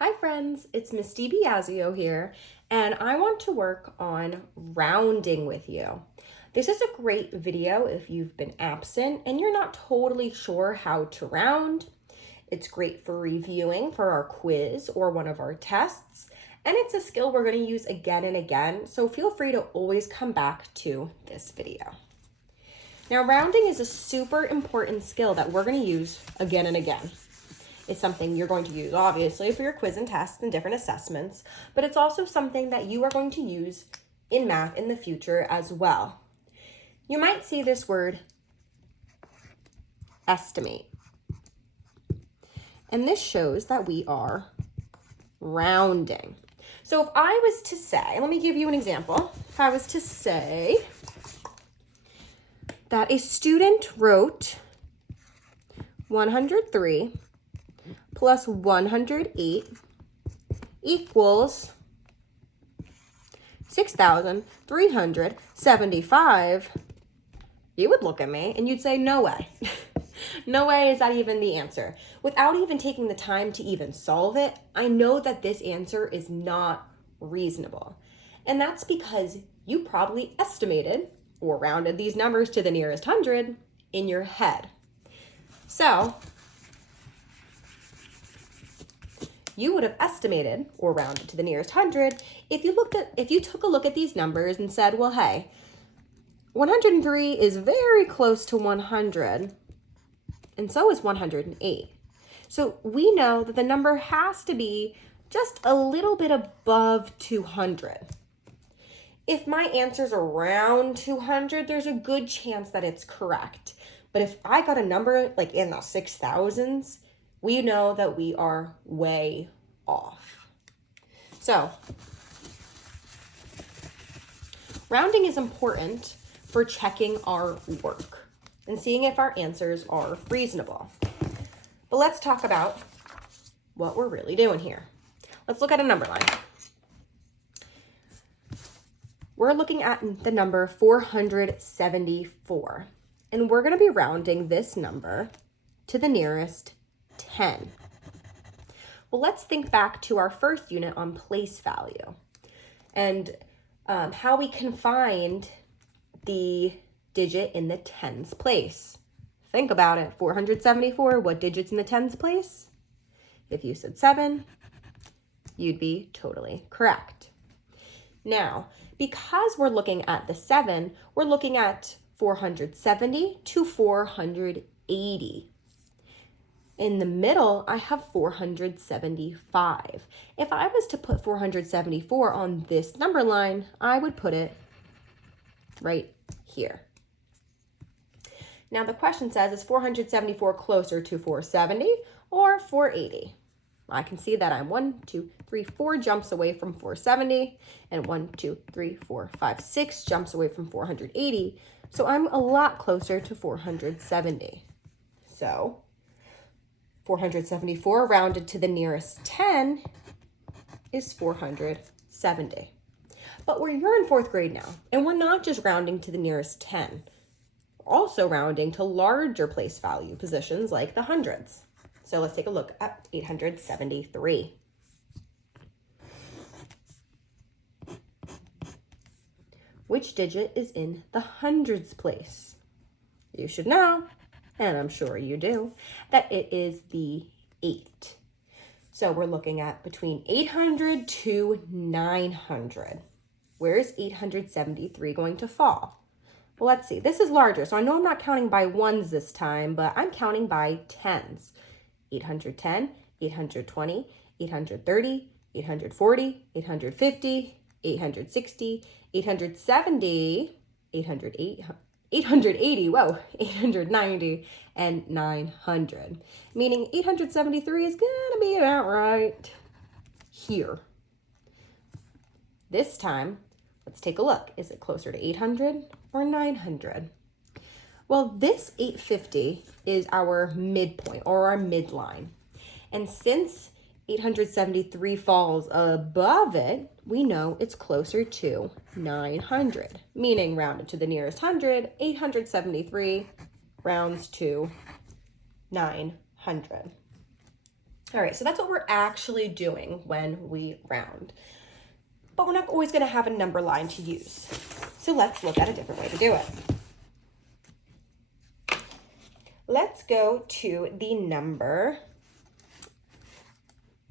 Hi friends, it's Miss DiBiasio here, and I want to work on rounding with you. This is a great video if you've been absent and you're not totally sure how to round. It's great for reviewing for our quiz or one of our tests, and it's a skill we're going to use again and again, so feel free to always come back to this video. Now, rounding is a super important skill that we're going to use again and again. It's something you're going to use, obviously, for your quiz and tests and different assessments, but it's also something that you are going to use in math in the future as well. You might see this word, estimate. And this shows that we are rounding. So if I was to say, let me give you an example. If I was to say that a student wrote 103 plus 108 equals 6,375, you would look at me and you'd say, no way. No way is that even the answer. Without even taking the time to even solve it, I know that this answer is not reasonable. And that's because you probably estimated or rounded these numbers to the nearest 100 in your head. So you would have estimated or rounded to the nearest 100 if you took a look at these numbers and said, well, hey, 103 is very close to 100, and so is 108. So we know that the number has to be just a little bit above 200. If my answer's around 200, there's a good chance that it's correct. But if I got a number like in the 6,000s, we know that we are way off. So, rounding is important for checking our work and seeing if our answers are reasonable. But let's talk about what we're really doing here. Let's look at a number line. We're looking at the number 474, and we're going to be rounding this number to the nearest 10. Well, let's think back to our first unit on place value and how we can find the digit in the tens place. Think about it. 474, what digit's in the tens place? If you said 7, you'd be totally correct. Now, because we're looking at the 7, we're looking at 470 to 480. In the middle, I have 475. If I was to put 474 on this number line, I would put it right here. Now the question says, is 474 closer to 470 or 480? I can see that I'm 4 jumps away from 470, and 6 jumps away from 480. So I'm a lot closer to 470. So 474 rounded to the nearest 10 is 470. But you're in 4th grade now, and we're not just rounding to the nearest 10. We're also rounding to larger place value positions like the hundreds. So let's take a look at 873. Which digit is in the hundreds place? You should know, and I'm sure you do, that it is the 8. So we're looking at between 800 to 900. Where is 873 going to fall? Well, let's see. This is larger, so I know I'm not counting by ones this time, but I'm counting by tens. 810, 820, 830, 840, 850, 860, 870, 808, 880, whoa, 890, and 900. Meaning 873 is gonna be about right here. This time, let's take a look. Is it closer to 800 or 900? Well, this 850 is our midpoint or our midline. And since 873 falls above it, we know it's closer to 900, meaning rounded to the nearest 100, 873 rounds to 900. All right, so that's what we're actually doing when we round. But we're not always going to have a number line to use. So let's look at a different way to do it. Let's go to the number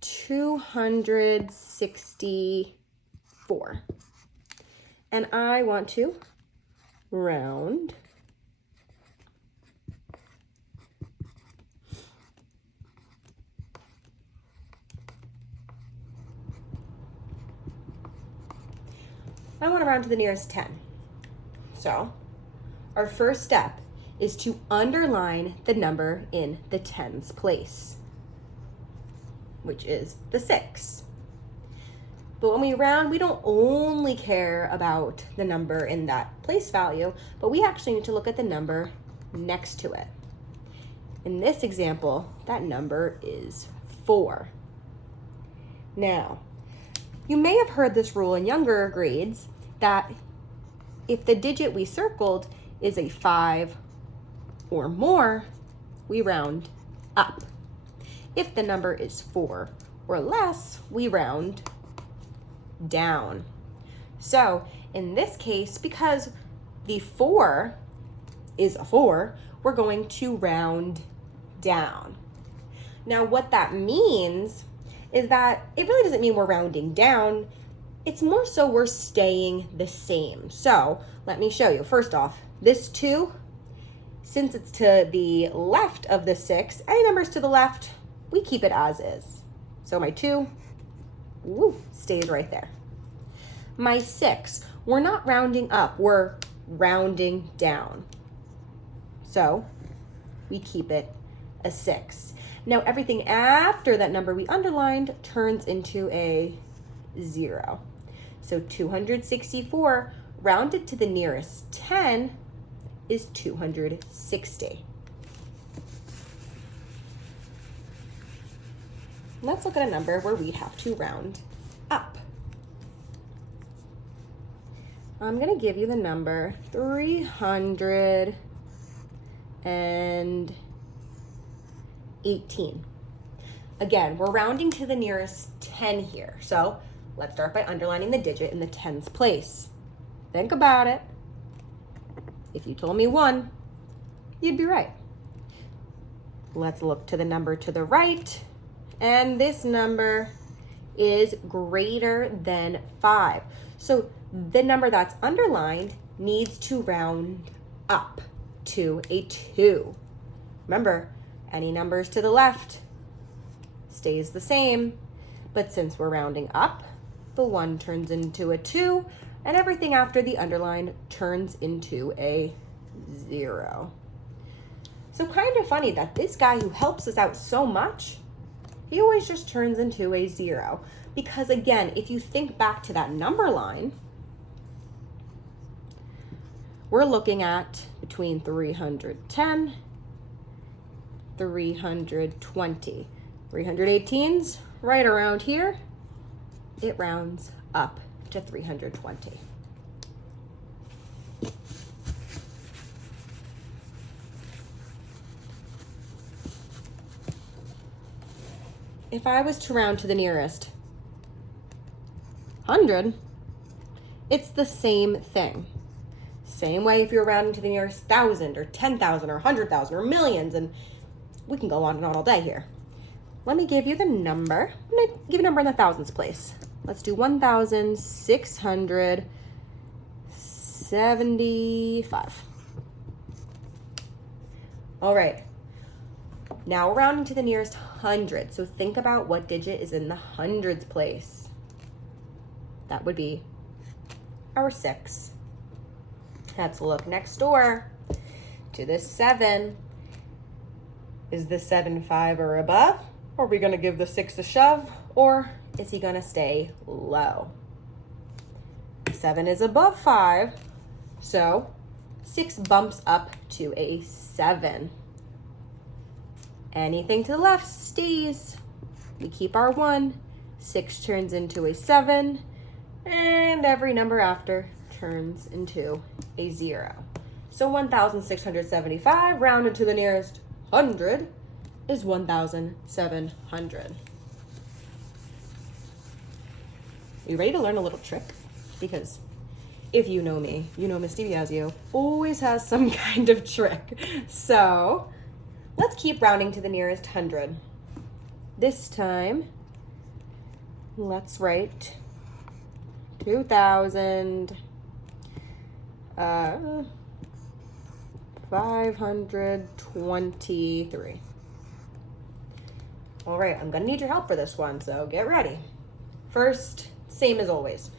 264. And I want to round to the nearest 10. So our first step is to underline the number in the tens place, which is the 6. But when we round, we don't only care about the number in that place value, but we actually need to look at the number next to it. In this example, that number is 4. Now, you may have heard this rule in younger grades that if the digit we circled is a 5 or more, we round up. If the number is 4 or less, we round down. So in this case, because the 4 is a 4, we're going to round down. Now what that means is that it really doesn't mean we're rounding down. It's more so we're staying the same. So let me show you. First off, this 2, since it's to the left of the 6, any numbers to the left, we keep it as is. So my 2, stays right there. My 6, we're not rounding up, we're rounding down. So we keep it a 6. Now everything after that number we underlined turns into a 0. So 264 rounded to the nearest 10 is 260. Let's look at a number where we have to round up. I'm going to give you the number 318. Again, we're rounding to the nearest 10 here. So let's start by underlining the digit in the tens place. Think about it. If you told me 1, you'd be right. Let's look to the number to the right. And this number is greater than 5. So the number that's underlined needs to round up to a 2. Remember, any numbers to the left stays the same, but since we're rounding up, the 1 turns into a 2, and everything after the underline turns into a 0. So kind of funny that this guy who helps us out so much, he always just turns into a 0. Because again, if you think back to that number line, we're looking at between 310, 320. 318's right around here. It rounds up to 320. If I was to round to the nearest 100, it's the same thing. Same way if you're rounding to the nearest 1,000 or 10,000 or 100,000 or millions, and we can go on and on all day here. Let me give you the number. I'm going to give you a number in the thousands place. Let's do 1,675. All right. Now we're rounding to the nearest 100. So think about what digit is in the hundreds place. That would be our 6. Let's look next door to this 7. Is the 7 5 or above? Are we going to give the 6 a shove? Or is he going to stay low? 7 is above 5. So 6 bumps up to a 7. Anything to the left stays. We keep our 1. 6 turns into a 7. And every number after turns into a 0. So 1,675 rounded to the nearest 100 is 1,700. Are you ready to learn a little trick? Because if you know me, you know Miss DiBiasio always has some kind of trick. So let's keep rounding to the nearest 100. This time, let's write 2,523. All right, I'm gonna need your help for this one, so get ready. First, same as always.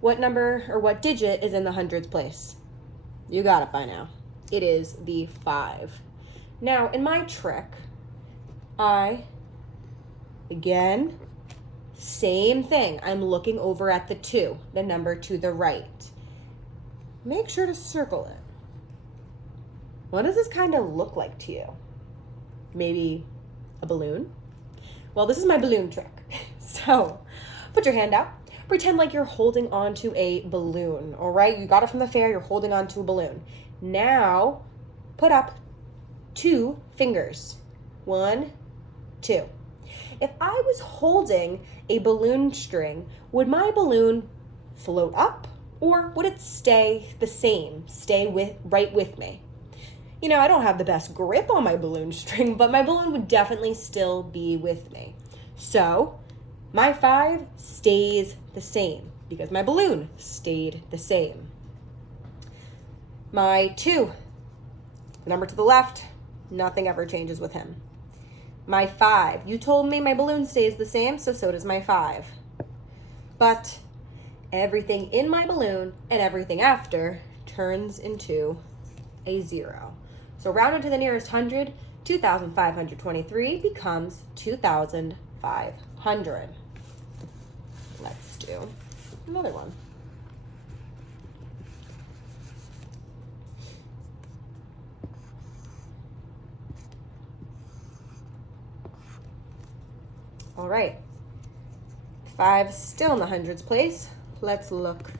What number or what digit is in the hundreds place? You got it by now. It is the 5. Now, in my trick, again, same thing. I'm looking over at the 2, the number to the right. Make sure to circle it. What does this kind of look like to you? Maybe a balloon? Well, this is my balloon trick. So, put your hand out. Pretend like you're holding onto a balloon, all right? You got it from the fair, you're holding onto a balloon. Now, put up 2 fingers. 1, 2. If I was holding a balloon string, would my balloon float up or would it stay the same, right with me? You know, I don't have the best grip on my balloon string, but my balloon would definitely still be with me. So, my 5 stays the same because my balloon stayed the same. My 2, the number to the left, nothing ever changes with him. My 5, you told me my balloon stays the same, so does my 5. But everything in my balloon and everything after turns into a 0. So rounded to the nearest 100, 2,523 becomes 2,500. Let's do another one. All right, 5 still in the hundreds place. Let's look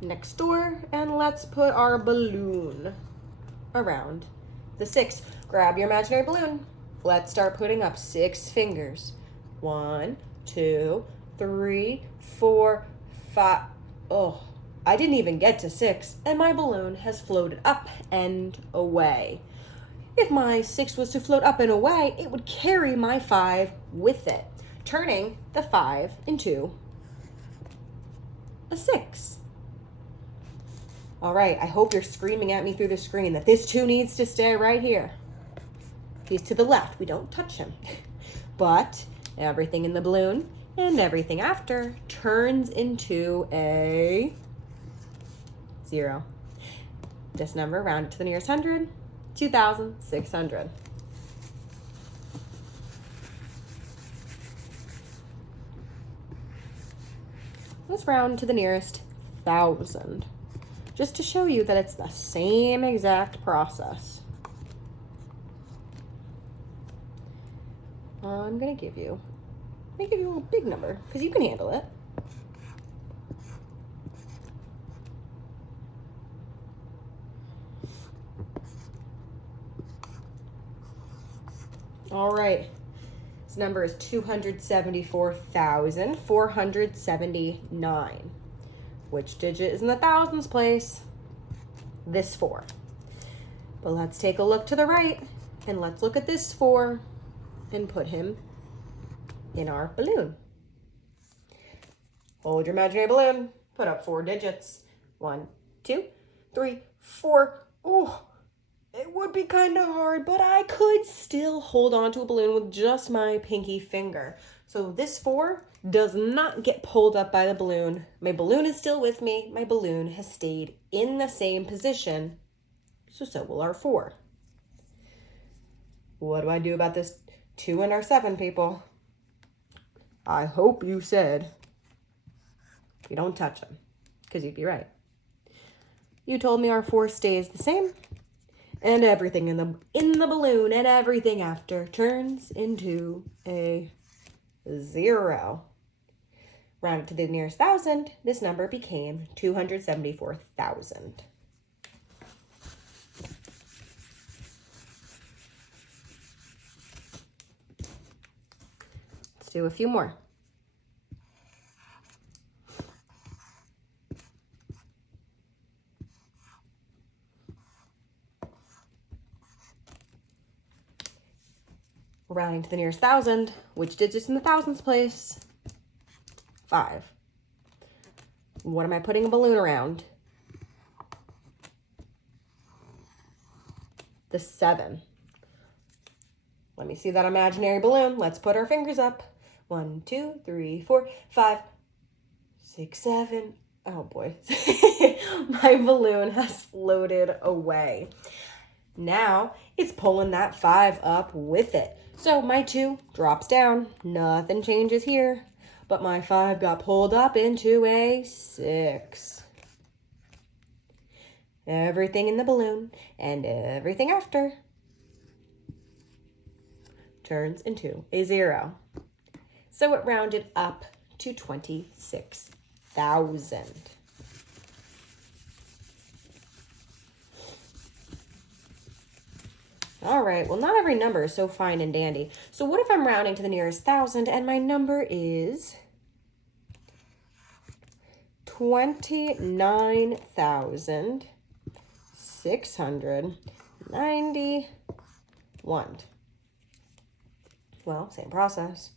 next door and let's put our balloon around the 6. Grab your imaginary balloon. Let's start putting up 6 fingers. 1, 2, 3, 4, 5. Oh, I didn't even get to 6 and my balloon has floated up and away. If my 6 was to float up and away, it would carry my 5 with it, turning the 5 into a 6. All right, I hope you're screaming at me through the screen that this 2 needs to stay right here. He's to the left, we don't touch him. But everything in the balloon and everything after turns into a 0. This number rounded to the nearest 100, 2,600. Let's round to the nearest 1,000, just to show you that it's the same exact process. I'm gonna give you a little big number because you can handle it. All right, this number is 274,479. Which digit is in the thousands place? This 4. But let's take a look to the right and let's look at this 4 and put him in our balloon. Hold your imaginary balloon, put up 4 digits. 1, 2, 3, 4. Oh, it would be kind of hard, but I could still hold on to a balloon with just my pinky finger. So this 4 does not get pulled up by the balloon. My balloon is still with me. My balloon has stayed in the same position. So will our 4. What do I do about this 2 and our 7, people? I hope you said we don't touch them, because you'd be right. You told me our 4 stays the same. And everything in the balloon and everything after turns into a 0. Rounded to the nearest 1,000, this number became 274,000. Let's do a few more. Rounding to the nearest 1,000. Which digit's in the thousands place? 5. What am I putting a balloon around? The 7. Let me see that imaginary balloon. Let's put our fingers up. 1, 2, 3, 4, 5, 6, 7. Oh boy. My balloon has floated away. Now it's pulling that 5 up with it. So my 2 drops down. Nothing changes here. But my 5 got pulled up into a 6. Everything in the balloon and everything after turns into a 0. So it rounded up to 26,000. All right, well, not every number is so fine and dandy. So what if I'm rounding to the nearest 1,000 and my number is 29,691? Well, same process.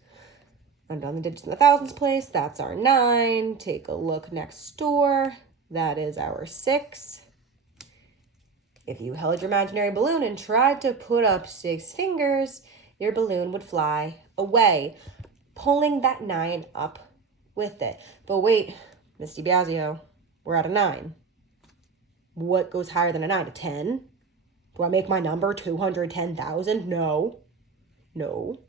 Undo the digits in the thousands place. That's our 9. Take a look next door. That is our 6. If you held your imaginary balloon and tried to put up 6 fingers, your balloon would fly away, pulling that 9 up with it. But wait, Miss DiBiasio, we're at a 9. What goes higher than a 9? A 10? Do I make my number 210,000? No. No.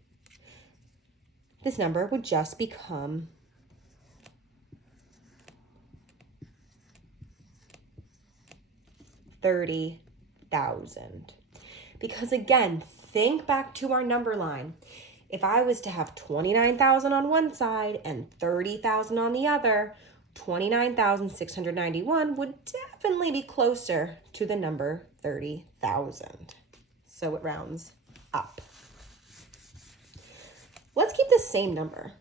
This number would just become 30,000. Because again, think back to our number line. If I was to have 29,000 on one side and 30,000 on the other, 29,691 would definitely be closer to the number 30,000. So it rounds up. Let's keep the same number.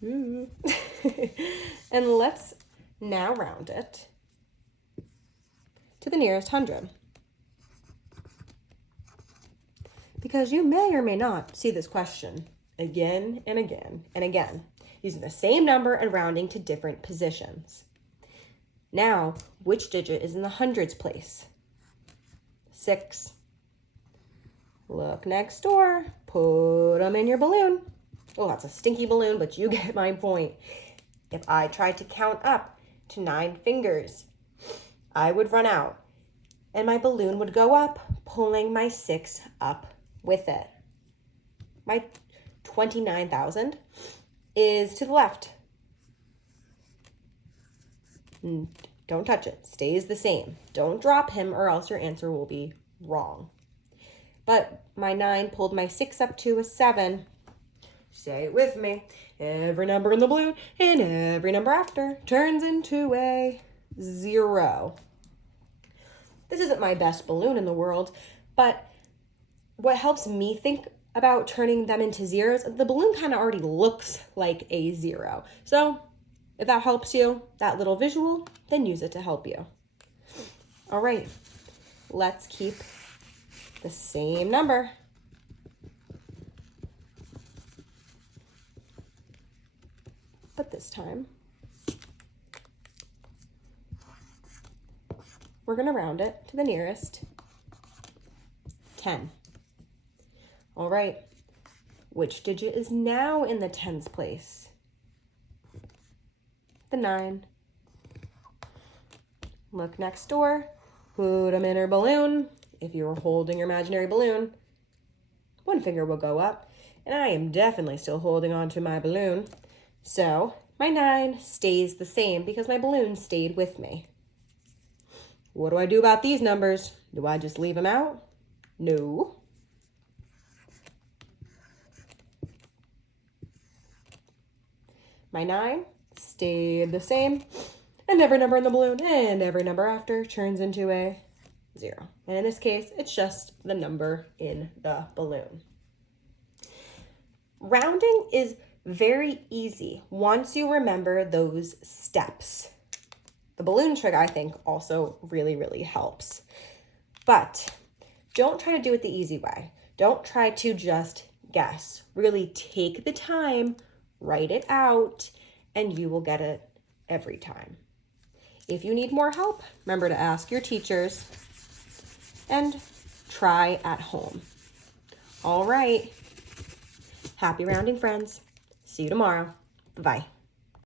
And let's now round it to the nearest 100. Because you may or may not see this question again and again and again, using the same number and rounding to different positions. Now, which digit is in the hundreds place? 6. Look next door, put them in your balloon. Oh, that's a stinky balloon, but you get my point. If I tried to count up to 9 fingers, I would run out and my balloon would go up, pulling my 6 up with it. My 29,000 is to the left. Don't touch it. Stays the same. Don't drop him or else your answer will be wrong. But my 9 pulled my 6 up to a 7. Say it with me. Every number in the balloon and every number after turns into a 0. This isn't my best balloon in the world, but what helps me think about turning them into zeros, the balloon kind of already looks like a 0. So if that helps you, that little visual, then use it to help you. All right, let's keep the same number. But this time, we're going to round it to the nearest 10. All right, which digit is now in the tens place? The 9. Look next door, put them in her balloon. If you were holding your imaginary balloon, one finger will go up, and I am definitely still holding on to my balloon. So my 9 stays the same because my balloon stayed with me. What do I do about these numbers? Do I just leave them out? No. My 9 stayed the same, and every number in the balloon and every number after turns into a 0. And in this case, it's just the number in the balloon. Rounding is very easy once you remember those steps. The balloon trick, I think, also really, really helps. But don't try to do it the easy way. Don't try to just guess. Really take the time, write it out, and you will get it every time. If you need more help, remember to ask your teachers and try at home. All right. Happy rounding, friends. See you tomorrow. Bye-bye.